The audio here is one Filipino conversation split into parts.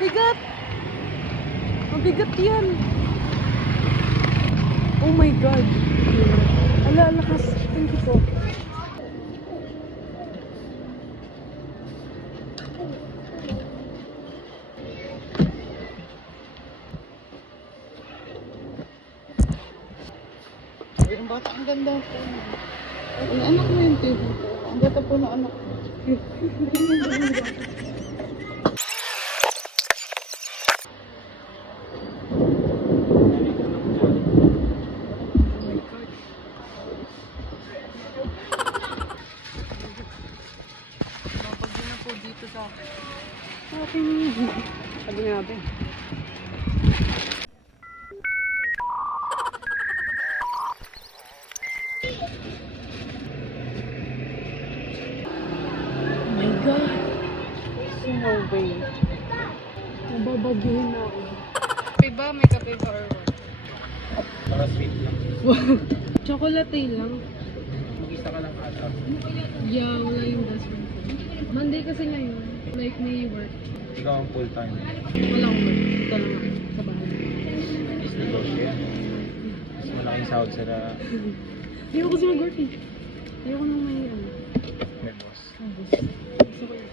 Bigat! Mabigat yan! Oh my God! Ala, lakas! Thank you po. Ang bata, ang ganda. Ang anak mo yung TV. Ang ganda po na anak. Mapagin na po dito sa akin. Sabi nga ba? Oh my God! No way. Nababagyan na ako. Kape ba? May kape ba or what? Para sweet lang. Chocolate lang. Mag-isa ka lang ata. Yeah, wala yung dustbin. Monday kasi ngayon. Like may work. Ikaw ang full time. Walang work. Ito lang ako. Sa bahay. Is negosyo yan. Mas malaking sahod sa Ayoko kasi mag-work eh. Ayoko nang may may boss. boss. Gusto ko yun.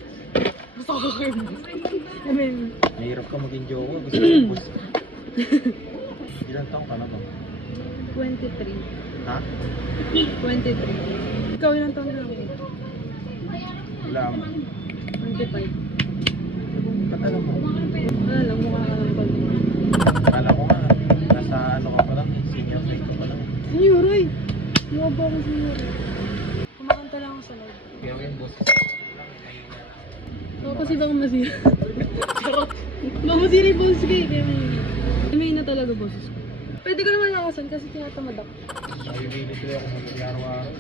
Gusto ko kayo boss. I mean, Mahirap ka maging jowa. Gusto mo boss. Ilang taong ka na ba? 23. Ha? 23. Ikaw ilang taon na ako? Ilang? 25. Ba't alam mo? Wala lang, mukha ka lang pag Kala ko nga. Nasa ano ka pa lang. Senior grade ka pa lang. Senior eh! Mukha ba ako senior eh? Kumakanta lang ako sa live. Kaya yung boss. Oo, kasi baka masira. Charot. Baka masira yung boses ko eh. Kaya may na talaga boses ko. Pwede ko naman lakasan kasi tinatamad ako. Bibili tuloy ako mag araw-araw.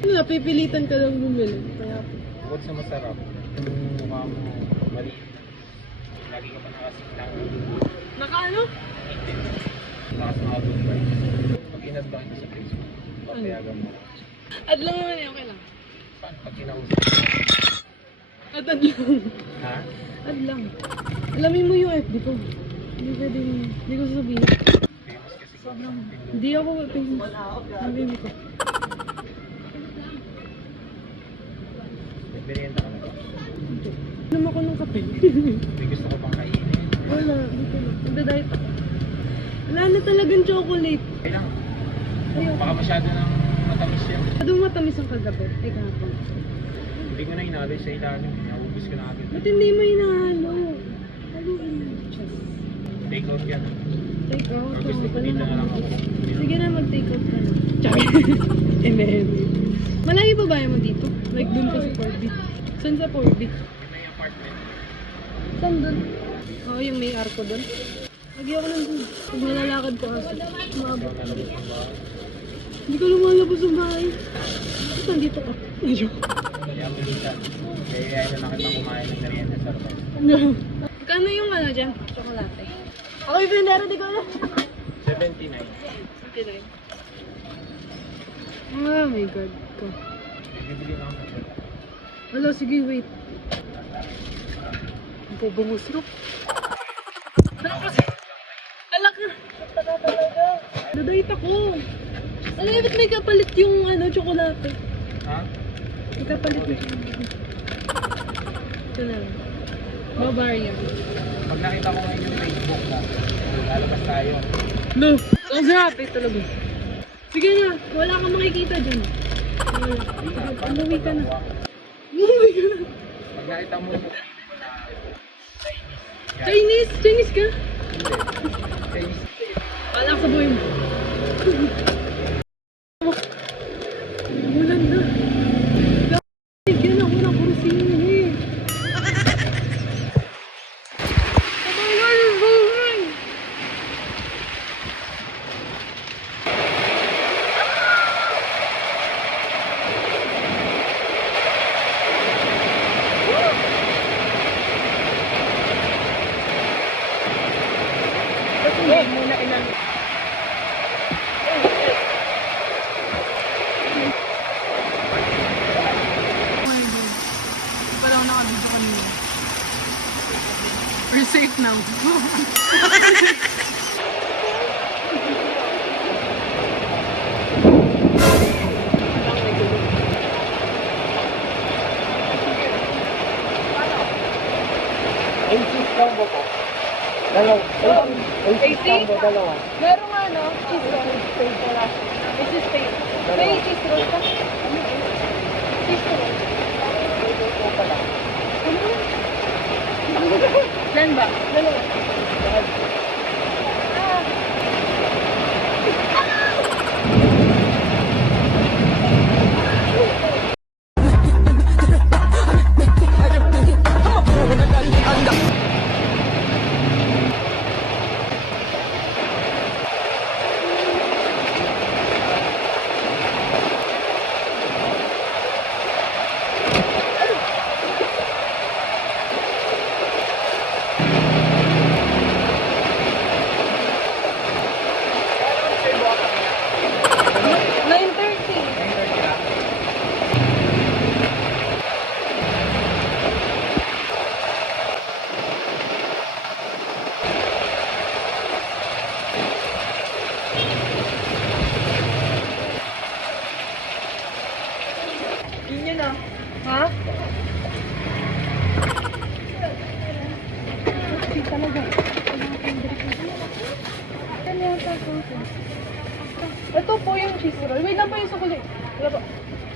Ano na, pipilitan ka lang bumili. Kaya Bukod sa masarap, yung mukha mo maliit. Lagi ka pa nakasiklang. nakaano? Lakas mga good vibes. Pag inadbaan ka sa Facebook, papayagan mo. Ad lang naman eh, okay lang. Paano pag kinausap? Ad lang. Ha? Ad lang. Alamin mo yung FB ko. Hindi pwedeng, hindi ko sasabihin. Famous kasi ko. Sobrang, hindi ako famous. Ang baby ko. Nagberienda ka na ba? Alam ako ng kape. May gusto ko bang kainin? Wala, hindi ko na. Nagda-diet ako. Wala na talagang chocolate. Okay lang. Ayoko. Baka masyado ng matamis yan. Masyadong matamis ang kagabi. Ay, kahapon. Hindi ko na inaloy sa ilalim. Naubos ko na agad. Ba't hindi mo hinahalo? Haluin mo. Just Take out yan. take out. Pag gusto ko dito na lang ako. Sige na, mag-take out ka na. Tsaka. Malayo ba bayan mo dito? Like dun ka sa 4B. Saan sa 4B? Yung may apartment. Saan dun? Oo, yung may arko dun. Lagi ako nandun. Pag nalalakad ko kasi. Maabot. Ikaw na lang sa bahay. Hindi ko lumalabas sa bahay. Ba't nandito ka? Ayun. Kaya ako dito. Kaya ayaw na nakita kumain ng merienda sa Starbucks. Magkano yung ano dyan? Chocolate. Ako yung vendera, di ko alam. 79. 59. Oh my God. Ko. Bibili na ako. Wala, sige, wait. Ang pabangustrok. Ano kasi? Alak na. Taka talaga. Dadait ako. Alam mo, ba't may kapalit yung ano, tsokolate? Ha? May kapalit yung ito na lang. Bavaria. Pag nakita ko ngayon yung Facebook mo, lalabas tayo. No! Ang sarap eh talaga. Sige na, wala kang makikita dyan. Wala. Umuwi ka na. Umuwi ka na. Pag nakita mo yung Chinese? Chinese ka? Chinese. Wala ka sa buhay mo. Mulan na. Bigyan ako ng kursihin eh. Patagal yung buhay! safe now. Ay, cheese combo po. Dalawa. Ay, cheese 80? combo, dalawa. Merong ano, cheese roll. Wala. This is space. May cheese roll ka? Ano? Cheese roll. Ito pala. Ilan ba? Dalawa. Yun yun ah. Ha? Hindi talaga. Ito po yung cheese roll. Wait lang po yung sukuli. Wala po.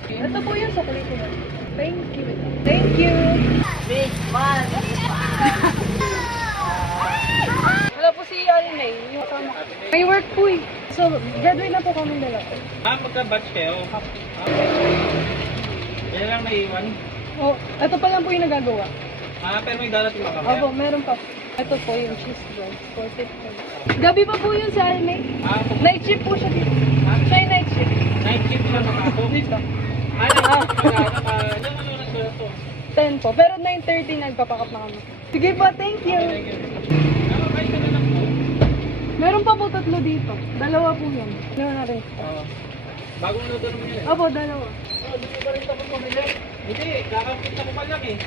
Ito po yung sukuli ko. Thank you. Thank you. Big man. Wala po si Alinay. Yung kasama ko. May work po eh. So, graduate na po kami dalawa. Magka-batch kayo. Yan lang naiwan. Oh, ito pa lang po yung nagagawa. Pero may darating ba kami? Opo, meron pa. Ito po yung cheese roll. 45. Gabi pa po yun si Alinay. Night shift po siya dito. Siya yung night shift. Night shift lang ako. Dito. Ilang ano na sila to? 10 po. Pero 9:30 nagpapakap na kami. Sige po, thank you. Nakakain ka na lang po. Meron pa po tatlo dito. Dalawa po yan. Dalawa na rin. Bagong luto naman yun. Opo, dalawa. Hindi ko pa rin tapos pamili. Hindi, kakapit ako pa lang eh.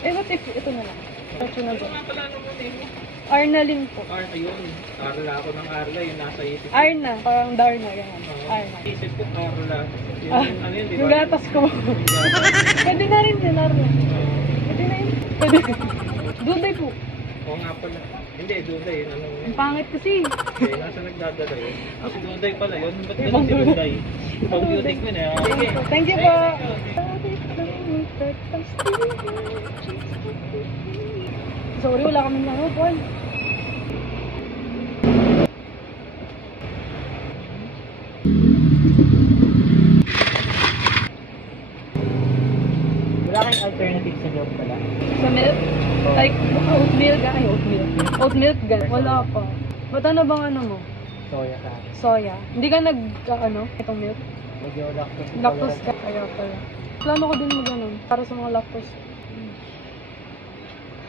Eh, what if ito na lang? Ito na Ano ba? nga pala ano mo eh? Arnalin po. Ayun. Arla ako ng Arla, yung nasa isip ko. Arna, parang Darna, ganyan. Oo. Arna. Isip ko Arla. Yung Ah, ano yun, di ba? yung gatas ko. Pwede na rin yun, Arna. Pwede na yun. Pwede. Duday po. Oo nga pala. Hindi, Duday yun. Ano yun? Ang pangit kasi. Eh, nasa nagdadala yun. Si Duday pala yun. Ba't Ibang ganun si Duday. Duday? Ibang Duday ko na. Sige. Thank you po. Sorry, wala kami mga buwan. Wala kayong alternative sa job pala? Sa milk? Like, oatmeal ga? Ay, oatmeal. Oatmeal ga? Wala pa. Ba't ano bang ano mo? Soya ka. Soya. Hindi ka nag, ano, itong milk? Medyo lactose. Lactose ka? Ayaw pala. Plano ko din mag-anon, para sa mga lactose.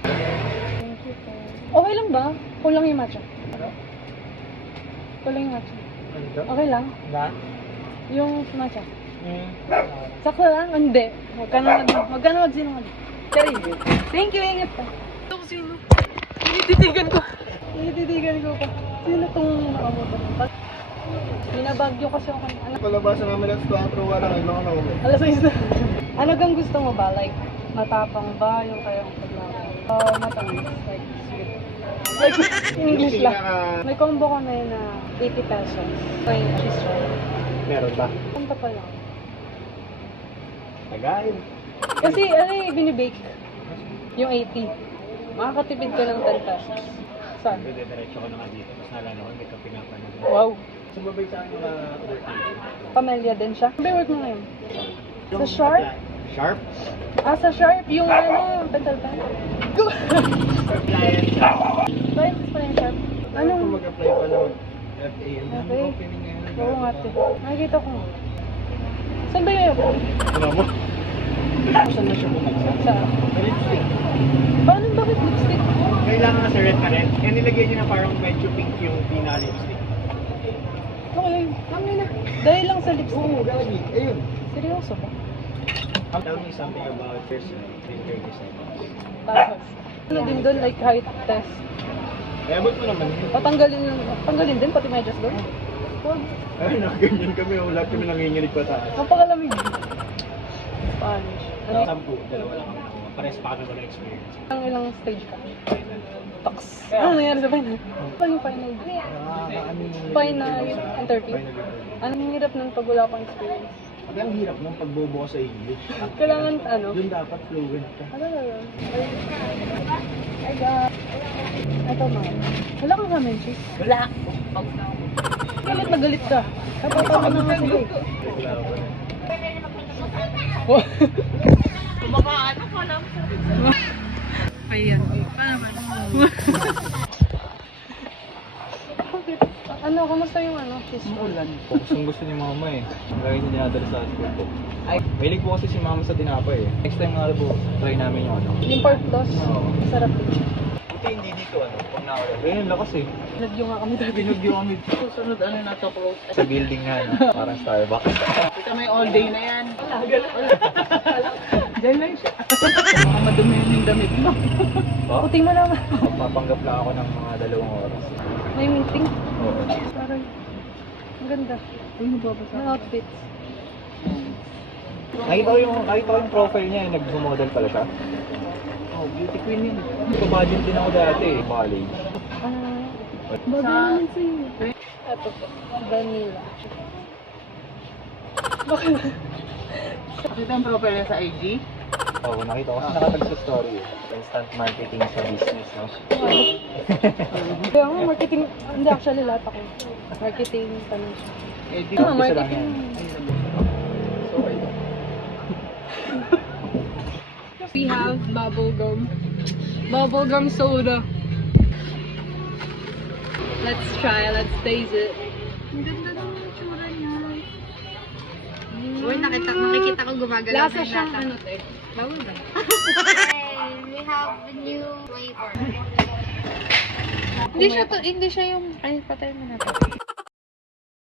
Thank you po. Okay lang ba? Kulang yung matcha. Kulang yung matcha. Ano to? Okay lang? Ba? Yung matcha. Sakto lang? Hindi. Huwag ka na magsinungaling. Sorry. Thank you, ingat ka. Ito ko sino? Tinititigan ko. Tinititigan ko pa. Sino itong nakamoto? Binabagyo kasi ako kanina. Ano? Palabasan namin alas 4, wala kayo mga nauwi. Alas 6 na. Ano kang gusto mo ba? Like, matapang ba yung kayang paglaban? Matamis. Like, sweet. Like, in English lang. May combo kami na 80 pesos. May cheese roll. Meron ba? Kanta pa lang. Tagay. Kasi ano yung binibake? Yung 80. Makakatipid ka ng 10 pesos. Saan? Diretso ko na nga dito. Tapos nalala ko, hindi ka pinapanood. Wow. Sumabay sa akin na work. Pamilya din siya. Ano ba yung work mo ngayon? Sa Sharp? Sharp? Sa Sharp. Yung ano, pencil pen. Client. Bakit pa yung Sharp? Ano? Kung mag-apply pa naman. FAM. Okay. Opening ngayon. Oo nga te. Nakikita ko nga. Saan ba yun? Ano mo? Saan na siya bumagsak? Sa... Lipstick. Paano bakit lipstick? Kailangan sa red na red. Kaya nilagyan niyo na parang medyo pink yung pina-lipstick. Okay, kami na. Dahil lang sa lipstick. Oo, gagi. Ayun. Seryoso ba? Tell me something about yourself in 30 seconds. Tapos. Ano din doon, like height test. Eh, abot mo naman yun. Tanggalin din, pati medyas doon. Wag. Ay, nakaganyan kami. Lahat kami nanginginig pa taas. Napakalamig. Spanish. Ano? 10, dalawa lang ako. Pares pa kami wala experience. Ilang stage ka? Tox. Ano nangyari sa final? Ano yung final? Final interview. Anong hirap nun pag wala pang experience? Pag ang hirap nung pagbobo ka sa English. Kailangan ano? Doon dapat fluent ka. Ano na yun? Ay, God. Ito, ma'am. Wala kang ramen cheese? Wala. Galit na galit ka. Kapatama na nga sila eh. Wala ko na. Kumakaano ka lang. Ayan. Ano, kumusta yung ano? Cheese roll? Kung gusto ni mama eh. Lagi niya dinadala sa school ko. Mahilig po kasi si mama sa tinapay eh. Next time nga po, try namin yung ano. Yung pork toss. Oo. Sarap din. Buti hindi dito ano, pag nakawala. Ganyan lakas eh. Nagyo nga kami dati. Binugyo kami Susunod ano na to, close. sa building nga, no? Parang Starbucks. Kita may all day na yan. Diyan lang siya. Baka madumi yung damit mo. Oh? Puting mo naman. Papanggap lang ako ng mga 2 oras. May meeting. Oo. Parang, ang ganda. Ano ba ba Ng outfits. Nakita ko yung profile niya, nag-model pala siya. Oh, beauty queen yun. Nagpa-budget din ako dati eh, college. Bagay naman sa'yo. Ito po. Vanilla. Bakit? Nakita ang profile niya sa IG? Oo, nakita ko kasi nakatag sa story eh. Instant marketing sa business, no? Kaya nga, marketing. Hindi, actually, lahat ako. Marketing, tanong siya. Eh, di Ah, Isa lang marketing. We have bubblegum. Bubblegum soda. Let's try, let's taste it. Ang ganda ng itsura niya. Uy, makikita ko gumagalaw Lasa ng siyang lata. ano, te? Bubblegum. And we have a new flavor. Hindi siya yung... Ay, patay mo na to.